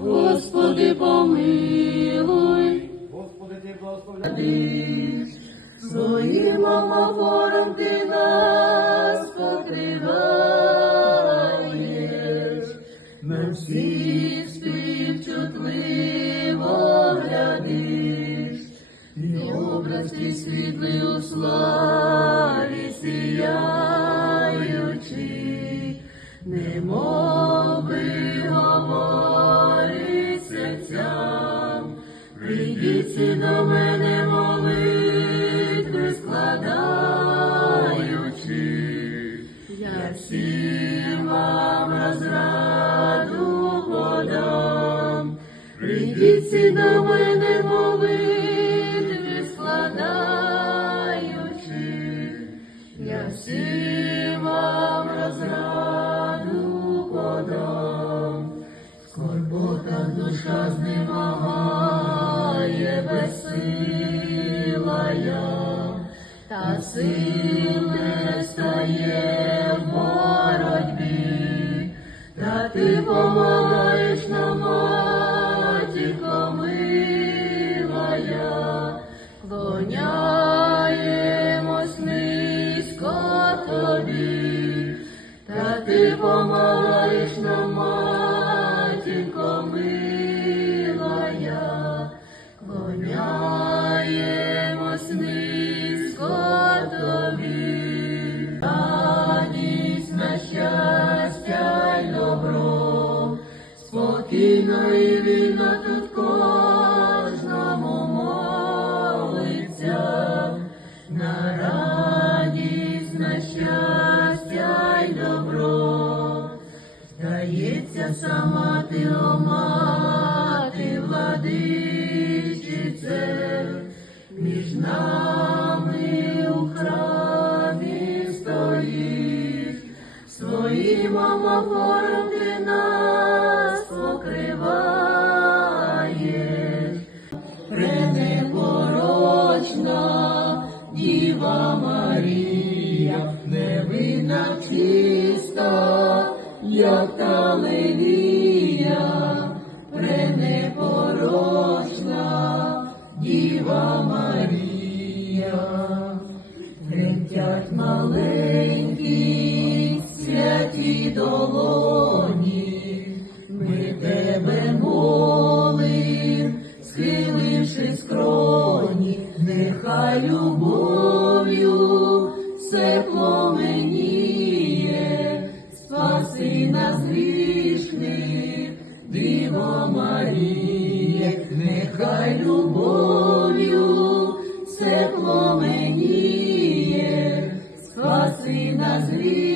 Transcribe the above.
Господи помилуй, Господи, ти благословляй. своїм омовором ти нас покриваєш, на всіх співчутливо глядиш, і образ ти світлий у славі. Прийдіть до мене молитви складаючи, я всім вам розраду подам, прийдіть до мене молитви сили стає в боротьбі, та ти помагаєш нам, матінко мила я, клоняємось низько тобі, та ти помагаєш нам, матінко мила я, клоняємось сама ти, о мати, владичице, між нами у храмі стоїш, своїм омофором ти нас покриваєш, пренепорочна Діва Марія, невинна чиста, як та левія, пренепорочна Діва Марія, тремтять маленькі святі долоні, ми тебе молим, схиливши скроні, нехай любов'ю все пламеніє, спаси нас грішних, Диво Маріє, нехай любов'ю все пламеніє, спаси нас грішних,